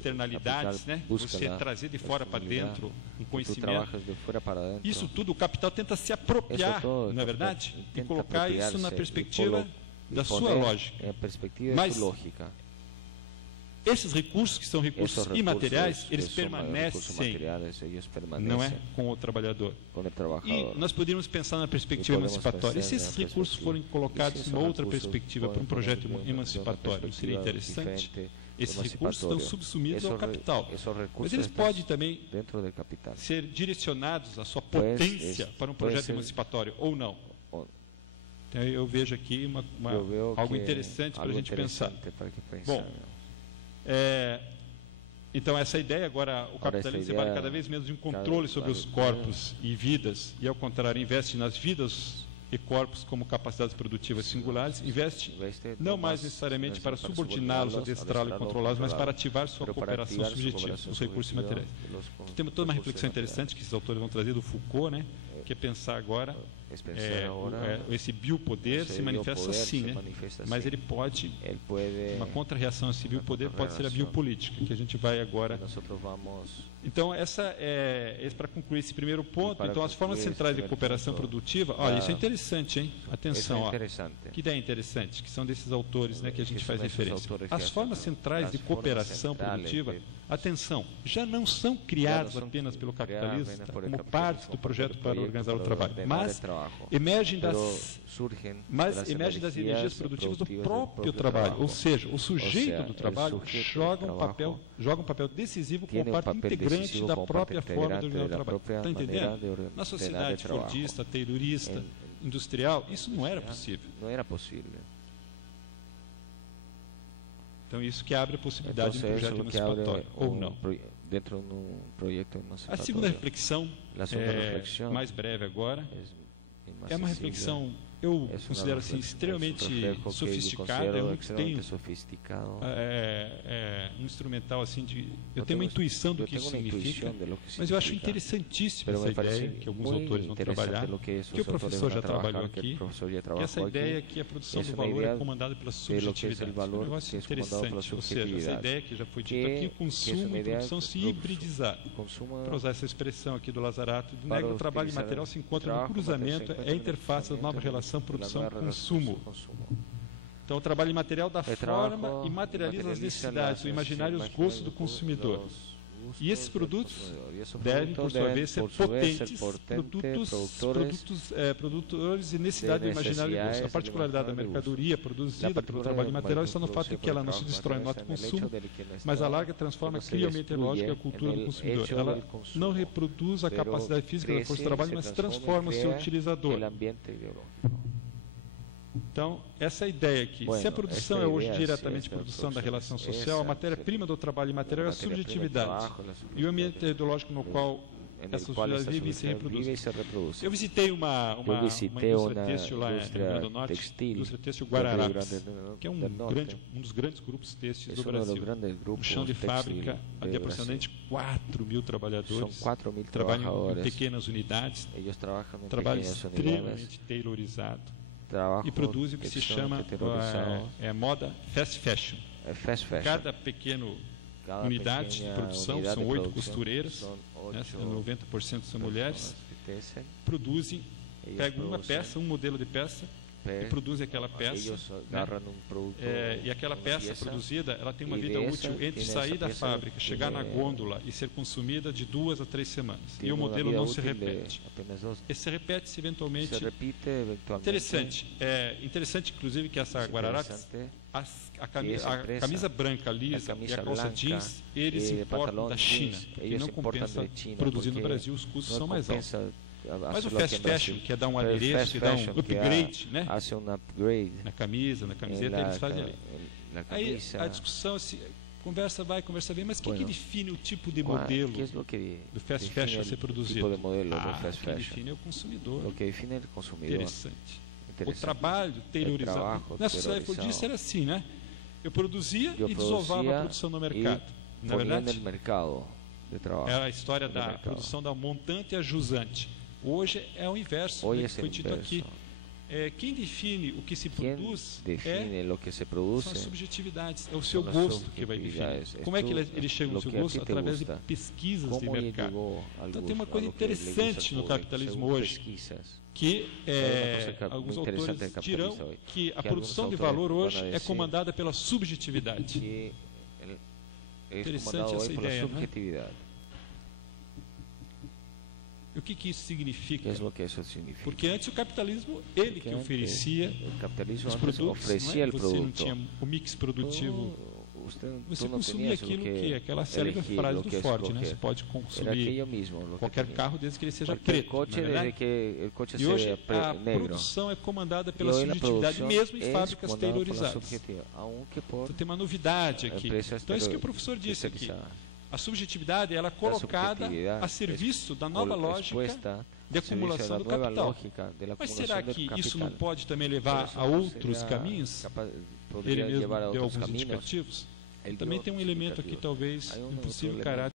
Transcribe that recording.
externalidades, né? Você trazer de fora para dentro um conhecimento. Isso tudo o capital tenta se apropriar, não é verdade? E colocar isso na perspectiva da sua lógica. Mas esses recursos, que são recursos imateriais, eles permanecem, não é, com o trabalhador. E nós poderíamos pensar na perspectiva emancipatória. E se esses recursos forem colocados numa outra perspectiva para um projeto emancipatório, não seria interessante? Esses recursos estão subsumidos ao capital, mas eles podem também ser direcionados à sua potência para um projeto emancipatório, ou não? Então, eu vejo aqui algo interessante para a gente pensar. Bom, então essa ideia agora, o capitalismo se vale cada vez menos de um controle sobre os corpos e vidas, e ao contrário investe nas vidas e corpos como capacidades produtivas singulares, investe não mais necessariamente para subordiná-los, adestrá-los e controlá-los, mas para ativar sua cooperação subjetiva, os recursos materiais. Temos toda uma reflexão interessante que esses autores vão trazer do Foucault, né? Que é pensar agora, esse biopoder se manifesta assim, né? Mas ele pode, uma contra-reação a esse biopoder pode ser a biopolítica, que a gente vai agora. Então, essa é para concluir esse primeiro ponto. Então, as formas centrais de cooperação produtiva, olha, isso é interessante, hein? Atenção, ó. Que ideia interessante, que são desses autores, né, que a gente faz referência. As formas centrais de cooperação produtiva, atenção, já não são criadas apenas pelo capitalista como parte do projeto para organizar o trabalho, mas emergem das energias produtivas do próprio trabalho, ou seja, o sujeito do trabalho joga um papel decisivo como parte integrante da própria forma de organizar o trabalho. Está entendendo? Na sociedade fordista, taylorista, industrial, isso não era possível. Então, isso que abre a possibilidade de um projeto emancipatório, ou não. Dentro de um projeto emancipatório. A segunda reflexão, mais breve agora, é uma reflexão, eu considero assim, extremamente sofisticada. Eu tenho um instrumental assim eu tenho uma intuição do que isso significa, mas eu acho interessantíssima essa ideia que alguns autores vão trabalhar, que o professor já trabalhou aqui, que essa ideia que a produção do valor é comandada pela subjetividade. É um negócio interessante, ou seja, essa ideia que já foi dita aqui, o consumo e a produção se hibridizar. Para usar essa expressão aqui do Lazarato, o trabalho material se encontra no cruzamento, é a interface da nova relação produção-consumo. Então, o trabalho material dá forma e materializa as necessidades, o imaginário e os gostos do consumidor. E esses produtos devem, por sua vez, ser potentes produtores e necessidade do imaginário e gosto. A particularidade da mercadoria produzida pelo trabalho material está no fato de que ela não se destrói no ato de consumo, mas alarga, transforma, cria a mente lógica e a cultura do consumidor. Ela não reproduz a capacidade física da força de trabalho, mas transforma o seu utilizador. Então, essa ideia aqui, se a produção é hoje diretamente produção da relação social, a matéria-prima do trabalho material é a subjetividade e o ambiente ideológico no qual essa sociedade vive e se reproduz. Eu visitei uma indústria têxtil lá no Rio Grande do Norte, indústria têxtil Guararapes, que é um dos grandes grupos têxteis do Brasil. Um chão de fábrica de aproximadamente 4.000 trabalhadores, trabalham em pequenas unidades, trabalho extremamente taylorizado, e produzem o que se chama moda fast fashion. Cada pequena unidade de produção, são 8 costureiras, 90% são mulheres, produzem, pegam uma peça, um modelo de peça, e produzem aquela peça, e aquela peça produzida, ela tem uma vida útil entre sair da fábrica, chegar na gôndola e ser consumida de 2 a 3 semanas. E o modelo não se repete. Esse repete-se eventualmente. Interessante. Interessante, inclusive, que essa Guararapes, a camisa branca lisa e a calça jeans, eles importam da China, porque não compensa produzir no Brasil, os custos são mais altos. Mas o fast fashion, que é dar um adereço, que dá um upgrade, né? Na camisa, na camiseta, eles fazem ali. Aí a discussão, conversa vai, conversa vem, mas o que define o tipo de modelo do fast fashion a ser produzido? O que define é o consumidor. Interessante. O trabalho taylorizado. Na sociedade fordista era assim, né? Eu produzia e desovava a produção no mercado. Na verdade, era a história da produção da montante a jusante. Hoje é o inverso, foi dito aqui. Quem define o que se produz são as subjetividades, é o seu gosto que vai definir. Como é que ele chega no seu gosto? Através de pesquisas de mercado. Então tem uma coisa interessante no capitalismo hoje, que alguns autores dirão que a produção de valor hoje é comandada pela subjetividade. Interessante essa ideia, não é? E o que isso significa? Porque antes o capitalismo, ele que oferecia os produtos, você não tinha o mix produtivo, você consumia aquilo que é aquela célebre frase do Ford, né? Você pode consumir qualquer carro desde que ele seja preto, não é verdade? E hoje a produção é comandada pela subjetividade mesmo em fábricas tailorizadas. Então tem uma novidade aqui. Então isso que o professor disse aqui. A subjetividade ela é colocada a serviço da nova lógica de acumulação do capital. Mas será que isso não pode também levar a outros caminhos? Ele mesmo deu alguns indicativos. Também tem um elemento aqui, talvez, impossível caráter.